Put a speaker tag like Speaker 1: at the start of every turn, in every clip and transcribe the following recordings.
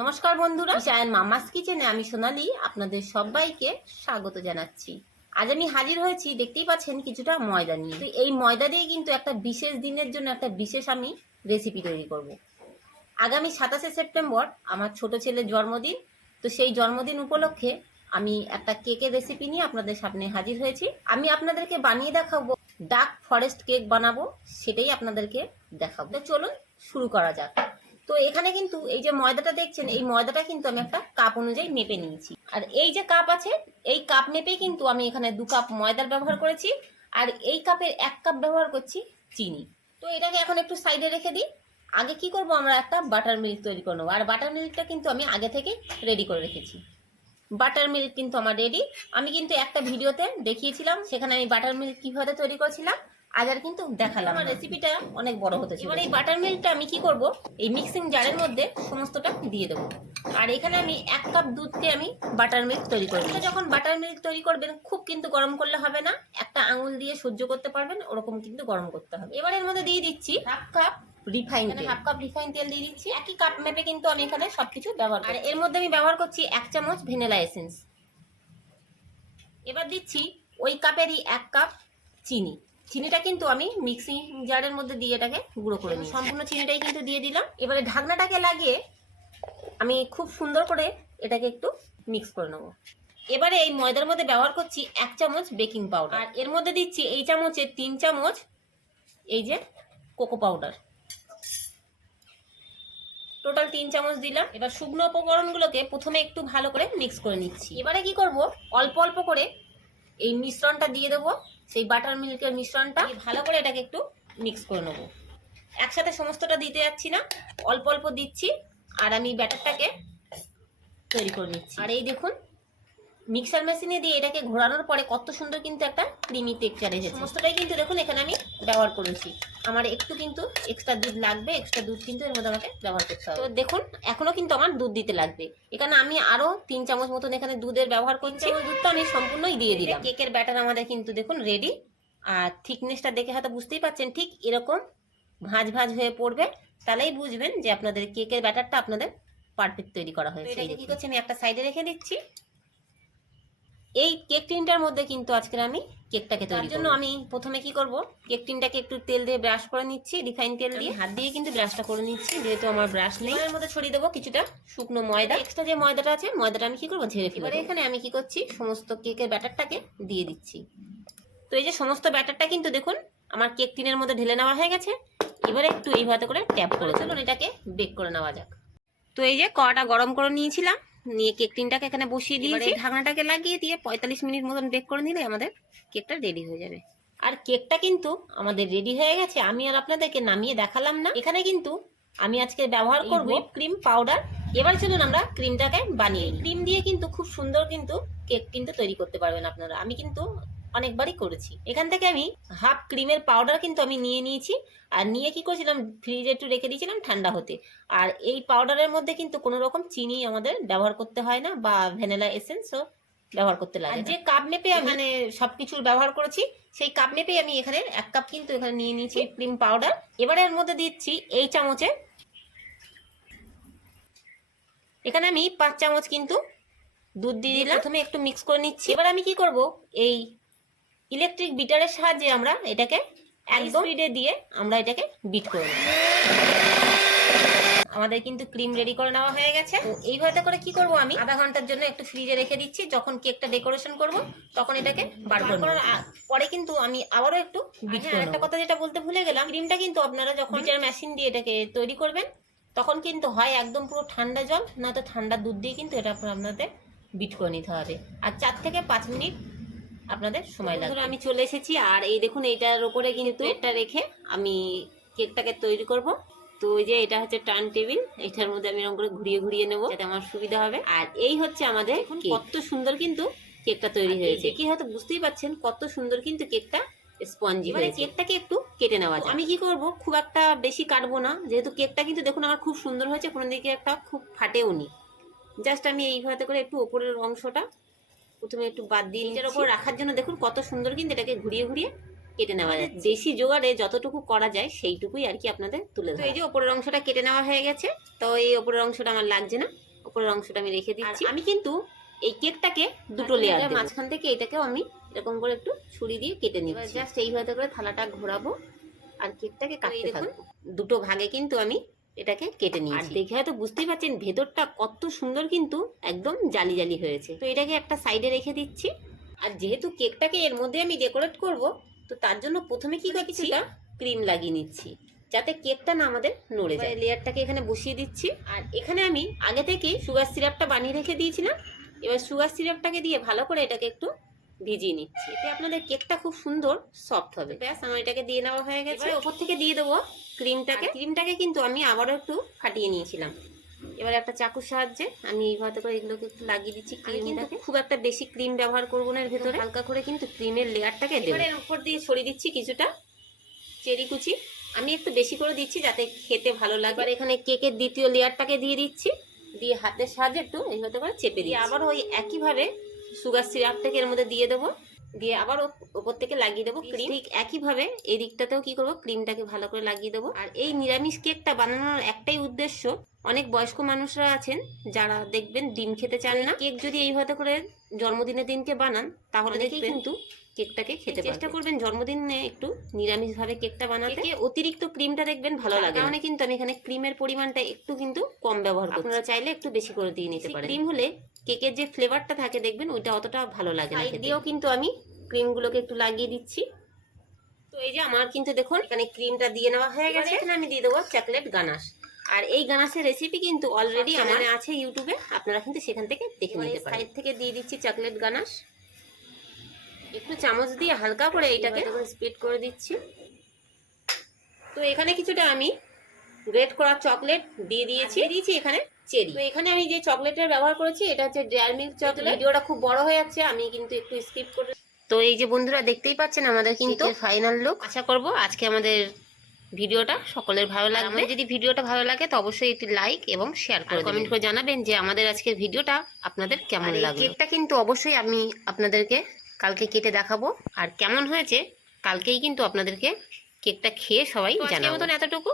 Speaker 1: নমস্কার বন্ধুরা চায়ের মামাস কিচেনে আমি সোনালি, আপনাদের সবাইকে স্বাগত জানাচ্ছি। আজ আমি হাজির হয়েছি, দেখতেই পাচ্ছেন কিছুটা ময়দা নিয়ে। তো এই ময়দা দিয়ে কিন্তু একটা বিশেষ দিনের জন্য একটা বিশেষ আমি রেসিপি তৈরি করব। আগামী সাতাশে সেপ্টেম্বর, আমার ছোট ছেলের জন্মদিন, তো সেই জন্মদিন উপলক্ষে আমি একটা কেকের রেসিপি নিয়ে আপনাদের সামনে হাজির হয়েছি। আমি আপনাদেরকে বানিয়ে দেখাবো ডার্ক ফরেস্ট কেক বানাবো, সেটাই আপনাদেরকে দেখাবো। চলুন, শুরু করা যাক। তো এখানে কিন্তু এই যে ময়দাটা দেখছেন, এই ময়দাটা কিন্তু আমি একটা কাপ অনুযায়ী মেপে নিয়েছি। আর এই যে কাপ আছে, এই কাপ মেপে কিন্তু আমি এখানে দু কাপ ময়দার ব্যবহার করেছি, আর এই কাপের এক কাপ ব্যবহার করছি চিনি। তো এটাকে এখন একটু সাইডে রেখে দিই। আগে কি করব, আমরা একটা বাটার মিল্ক তৈরি করে নেব। আর বাটার মিল্কটা কিন্তু আমি আগে থেকে রেডি করে রেখেছি। বাটার মিল্ক কিন্তু আমার রেডি আমি কিন্তু একটা ভিডিওতে দেখিয়েছিলাম, সেখানে আমি বাটার মিল্ক কীভাবে তৈরি করেছিলাম। আজ আর কিন্তু দেখালাম আমার রেসিপিটা অনেক বড় হতে এবার এই বাটার মিল্কটা আমি কি করব? এই মিক্সিং জারের মধ্যে সমস্তটা দিয়ে দেবো। আর এখানে আমি এক কাপ দুধকে আমি বাটার মিল্ক তৈরি করব তো যখন বাটার মিল্ক তৈরি করবেন খুব কিন্তু গরম করলে হবে না। একটা আঙুল দিয়ে সহ্য করতে পারবেন ওরকম কিন্তু গরম করতে হবে। এবার এর মধ্যে দিয়ে দিচ্ছি হাফ কাপ রিফাইন তেল। হাফ কাপ রিফাইন তেল দিয়ে দিচ্ছি। একই কাপ মেপে কিন্তু আমি এখানে সবকিছু ব্যবহার করি। আর এর মধ্যে আমি ব্যবহার করছি এক চামচ ভ্যানিলা এসেন্স এবার দিচ্ছি ওই কাপেরই এক কাপ চিনি। চিনিটা কিন্তু আমি মিক্সিং জারের মধ্যে দিয়ে এটাকে গুঁড়ো করে নিই সম্পূর্ণ চিনিটাই কিন্তু দিয়ে দিলাম। এবারে ঢাকনাটাকে লাগিয়ে আমি খুব সুন্দর করে এটাকে একটু মিক্স করে নেব। এবারে এই ময়দার মধ্যে ব্যবহার করছি এক চামচ বেকিং পাউডার আর এর মধ্যে দিচ্ছি এই চামচে তিন চামচ এই যে কোকো পাউডার টোটাল তিন চামচ দিলাম। এবার শুকনো উপকরণগুলোকে প্রথমে একটু ভালো করে মিক্স করে নিচ্ছি। এবারে কি করব? অল্প অল্প করে এই মিশ্রণটা দিয়ে দেবো। সেই বাটার মিল্কের মিশ্রণটা ভালো করে এটাকে একটু মিক্স করে নেব। একসাথে সমস্তটা দিতে যাচ্ছি না অল্প অল্প দিচ্ছি আর আমি ব্যাটারটাকে তৈরি করে নিচ্ছি। আর এই দেখুন মিক্সার মেশিনে দিয়ে এটাকে ঘোরানোর পরে কত সুন্দর কিন্তু একটা ক্রিমি টেক্সচার এসেছে। সমস্তটাই কিন্তু দেখুন এখানে আমি ব্যবহার করেছি। আমার একটু কিন্তু এক্সট্রা দুধ লাগবে এক্সট্রা দুধ কিন্তু এর মধ্যে আমাকে ব্যবহার করতে হবে। তো দেখুন এখনও কিন্তু আমার দুধ দিতে লাগবে। এখানে আমি আরও তিন চামচ মতন এখানে দুধের ব্যবহার করছি। ওই দুধটা আমি সম্পূর্ণই দিয়ে দিলাম। কেকের ব্যাটার আমাদের কিন্তু দেখুন রেডি আর থিকনেসটা দেখে হয়তো বুঝতেই পারছেন ঠিক এরকম ভাঁজ ভাঁজ হয়ে পড়বে। তাহলেই বুঝবেন যে আপনাদের কেকের ব্যাটারটা আপনাদের পারফেক্ট তৈরি করা হয়েছে এটাকে কি করছি আমি একটা সাইডে রেখে দিচ্ছি। এই কেক টিনটার মধ্যে কিন্তু আজকে আমি কেকটাকে তৈরি জন্য আমি প্রথমে কি করব? কেক টিনটাকে একটু তেল দিয়ে ব্রাশ করে নিচ্ছি রিফাইন তেল দিয়ে। হাত দিয়ে কিন্তু ব্রাশটা করে নিচ্ছি যেহেতু আমার ব্রাশ নেই। এর মধ্যে ছড়িয়ে দেবো কিছুটা শুকনো ময়দা। এক্সট্রা যে ময়দাটা আছে ময়দাটা আমি কি করব? ঝেড়ে ফেলব এখানে আমি কি করছি? সমস্ত কেকের ব্যাটারটাকে দিয়ে দিচ্ছি। তো এই যে সমস্ত ব্যাটারটা কিন্তু দেখুন আমার কেক টিনের মধ্যে ঢেলে নেওয়া হয়ে গেছে। এবারে একটু এইভাবে করে ট্যাপ করে চলুন এটাকে বেক করে নেওয়া যাক। তো এই যে কড়াটা গরম করে নিয়েছিলাম। নিয়ে কেক টিনটাকে এখানে বসিয়ে দিয়ে এই ঢাকনাটাকে লাগিয়ে দিয়ে পঁয়তাল্লিশ মিনিট মতন বেক করে নিলে আমাদের কেকটা রেডি হয়ে যাবে। আর কেকটা কিন্তু আমাদের রেডি হয়ে গেছে। আমি আর আপনাদেরকে নামিয়ে দেখালাম না। এখানে কিন্তু আমি আজকে ব্যবহার করব ক্রিম পাউডার এবার চলুন আমরা ক্রিমটাকে বানিয়ে ক্রিম দিয়ে কিন্তু খুব সুন্দর কিন্তু কেক কিন্তু তৈরি করতে পারবেন আপনারা। আমি কিন্তু অনেকবারই করেছি। এখান থেকে আমি হাফ ক্রিমের পাউডার কিন্তু আমি নিয়ে নিয়েছি। আর নিয়ে কি করেছিলাম? ফ্রিজে একটু রেখে দিয়েছিলাম ঠান্ডা হতে। আর এই পাউডারের মধ্যে কিন্তু কোনো রকম চিনি আমাদের ব্যবহার করতে হয় না বা ভ্যানিলা এসেন্সও ব্যবহার করতে লাগে যে কাপ মেপে আমি মানে সবকিছুর ব্যবহার করেছি সেই কাপ মেপে আমি এখানে এক কাপ কিন্তু এখানে নিয়ে নিয়েছি ক্রিম পাউডার এবারে এর মধ্যে দিচ্ছি এই চামচে। এখানে আমি পাঁচ চামচ কিন্তু দুধ দিয়ে দিলাম। প্রথমে একটু মিক্স করে নিচ্ছি। এবার আমি কি করব? এই ইলেকট্রিক বিটারের সাহায্যে আমরা এটাকে একদম স্পিডে দিয়ে আমরা এটাকে বিট করে নেব। আমাদের কিন্তু ক্রিম রেডি করে নেওয়া হয়ে গেছে। তো এইভাবে করে কি করব আমি? আধা ঘণ্টার জন্য একটু ফ্রিজে রেখে দিচ্ছি। যখন কেকটা ডেকোরেশন করব তখন এটাকে বার করার পরে কিন্তু আমি আবারও একটু বিট একটা কথা যেটা বলতে ভুলে গেলাম ক্রিমটা কিন্তু আপনারা যখন বিটার মেশিন দিয়ে এটাকে তৈরি করবেন তখন কিন্তু হয় একদম পুরো ঠান্ডা জল নয়তো ঠান্ডা দুধ দিয়ে কিন্তু এটা আপনাদের বিট করে নিতে হবে। আর চার থেকে পাঁচ মিনিট আপনাদের সময় লাগবে। আমি চলে এসেছি আর এই দেখুন এইটার উপরে কিন্তু এটা রেখে আমি কেকটাকে তৈরি করব। তো ওই যে এটা হচ্ছে টার্ন টেবিল এটার মধ্যে আমি এরকম করে ঘুরিয়ে ঘুরিয়ে নেব যাতে আমার সুবিধা হবে। আর এই হচ্ছে আমাদের কত সুন্দর কিন্তু কেকটা তৈরি হয়েছে। কি হয়তো বুঝতেই পাচ্ছেন কত সুন্দর কিন্তু কেকটা স্পঞ্জি মানে কেকটাকে একটু কেটে নেওয়া যায় আমি কি করব খুব একটা বেশি কাটবো না যেহেতু কেকটা কিন্তু দেখুন আমার খুব সুন্দর হয়েছে কোনো দিকে একটা খুব ফাটেও নি জাস্ট আমি এইভাবে করে একটু ওপরের অংশটা প্রথমে একটু বাদ দিয়ে এটার ওপর রাখার জন্য দেখুন কত সুন্দর কিন্তু এটাকে ঘুরিয়ে ঘুরিয়ে কেটে নেওয়া যায়। দেশি জোগাড়ে যতটুকু করা যায় সেইটুকুই আর কি আপনাদের তুলে তো এই যে ওপরের অংশটা কেটে নেওয়া হয়ে গেছে তো এই ওপরের অংশটা আমার লাগছে না। ওপরের অংশটা আমি রেখে দিচ্ছি। আমি কিন্তু এই কেকটাকে দুটো লেয়ার মাঝখান থেকে এটাকেও আমি এরকম করে একটু ছুরি দিয়ে কেটে নিচ্ছি। জাস্ট এইভাবে করে থালাটা ঘোরাবো আর কেকটাকে কাটতে থাকব। দুটো ভাগে কিন্তু আমি এটাকে কেটে নিয়েছি। আর দেখে হয়তো বুঝতেই পারছেন ভেতরটা কত সুন্দর কিন্তু একদম জালি জালি হয়েছে। তো এটাকে একটা সাইডে রেখে দিচ্ছি। আর যেহেতু কেকটাকে এর মধ্যে আমি ডেকোরেট করব তো তার জন্য প্রথমে কি করছি ক্রিম লাগিয়ে নিচ্ছি যাতে কেকটা না আমাদের নড়ে যায়। লেয়ারটাকে এখানে বসিয়ে দিচ্ছি। আর এখানে আমি আগে থেকেই সুগার সিরাপটা বানিয়ে রেখে দিয়েছিলাম। এবার সুগার সিরাপটাকে দিয়ে ভালো করে এটাকে একটু ভিজিয়ে নিচ্ছি। এতে আপনাদের কেকটা খুব সুন্দর সফট হবে। ব্যাস আমার এটাকে দিয়ে নেওয়া হয়ে গেছে। ওপর থেকে দিয়ে দেবো ক্রিমটাকে ক্রিমটাকে কিন্তু আমি আবারও একটু ফাটিয়ে নিয়েছিলাম। এবার একটা চাকুর সাহায্যে আমি এইভাবে করে এগুলোকে একটু লাগিয়ে দিচ্ছি ক্রিমটাকে খুব একটা বেশি ক্রিম ব্যবহার করব না এর ভেতরে। হালকা করে কিন্তু ক্রিমের লেয়ারটাকে দেবো। এর উপর দিয়ে ছড়িয়ে দিচ্ছি কিছুটা চেরি কুচি। আমি একটু বেশি করে দিচ্ছি যাতে খেতে ভালো লাগে। আর এখানে কেকের দ্বিতীয় লেয়ারটাকে দিয়ে দিচ্ছি। দিয়ে হাতের সাহায্যে একটু এইভাবে করে চেপে দিই আবার ওই একইভাবে সুগার সিরাপটাকে এর মধ্যে দিয়ে দেবো। দিয়ে আবার ওপ- ওপর থেকে লাগিয়ে দেবো ক্রিম। ঠিক একইভাবে এই দিকটাতেও কি করব? ক্রিমটাকে ভালো করে লাগিয়ে দেবো। আর এই নিরামিষ কেকটা বানানোর একটাই উদ্দেশ্য অনেক বয়স্ক মানুষরা আছেন যারা দেখবেন ডিম খেতে চান না। কেক যদি এইভাবে করে জন্মদিনের দিনকে বানান তাহলে দেখেই কিন্তু কেকটাকে খেতে চেষ্টা করবেন জন্মদিনে একটু নিরামিষ ভাবে কেকটা বানাতে। অতিরিক্ত ক্রিমটা দেখবেন ভালো লাগে কারণে কিন্তু আমি এখানে ক্রিমের পরিমাণটা একটু কিন্তু কম ব্যবহার করি আপনারা চাইলে একটু বেশি করে দিয়ে নিতে পারেন। ক্রিম হলে কেকের যে ফ্লেভারটা থাকে দেখবেন ওইটা অতটা ভালো লাগে না দিয়েও কিন্তু আমি ক্রিমগুলোকে একটু লাগিয়ে দিচ্ছি। তো এই যে আমার কিন্তু দেখুন এখানে ক্রিমটা দিয়ে নেওয়া হয়ে গেছে। এখানে আমি দিয়ে দেবো চকলেট গানাশ আর এই গানাশের রেসিপি কিন্তু অলরেডি আমার আছে ইউটিউবে আপনারা কিন্তু সেখান থেকে দেখে নিতে পারেন। সাইড থেকে দিয়ে দিচ্ছি চকলেট গানাশ একটু চামচ দিয়ে হালকা করে এইটাকে স্প্রেড করে দিচ্ছি। তো এখানে কিছুটা আমি গ্রেট করা চকলেট দিয়ে দিয়েছি। দিয়েছি এখানে। চেরি। তো এখানে আমি যে চকলেটের ব্যবহার করেছি এটা হচ্ছে ড্রায়ার মিল্ক চকলেট ভিডিওটা খুব বড় হয়ে যাচ্ছে আমি কিন্তু একটু স্কিপ করে তো এই যে বন্ধুরা দেখতেই পাচ্ছেন আমাদের কিন্তু ফাইনাল লুক আশা করব আজকে আমাদের ভিডিওটা সকলের ভালো লাগবে। আমাদের যদি ভিডিওটা ভালো লাগে তো অবশ্যই একটি লাইক এবং শেয়ার করে কমেন্ট করে জানাবেন যে আমাদের আজকের ভিডিওটা আপনাদের কেমন লাগল। কেকটা কিন্তু অবশ্যই আমি আপনাদেরকে কালকে কেটে দেখাবো। আর কেমন হয়েছে কালকেই কিন্তু আপনাদেরকে কেকটা খেয়ে সবাই জানাব। মতন এতটুকু।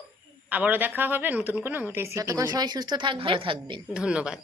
Speaker 1: আবারও দেখা হবে নতুন কোনো রেসিপি ততক্ষণ সবাই সুস্থ থাকবে ভালো থাকবেন। ধন্যবাদ।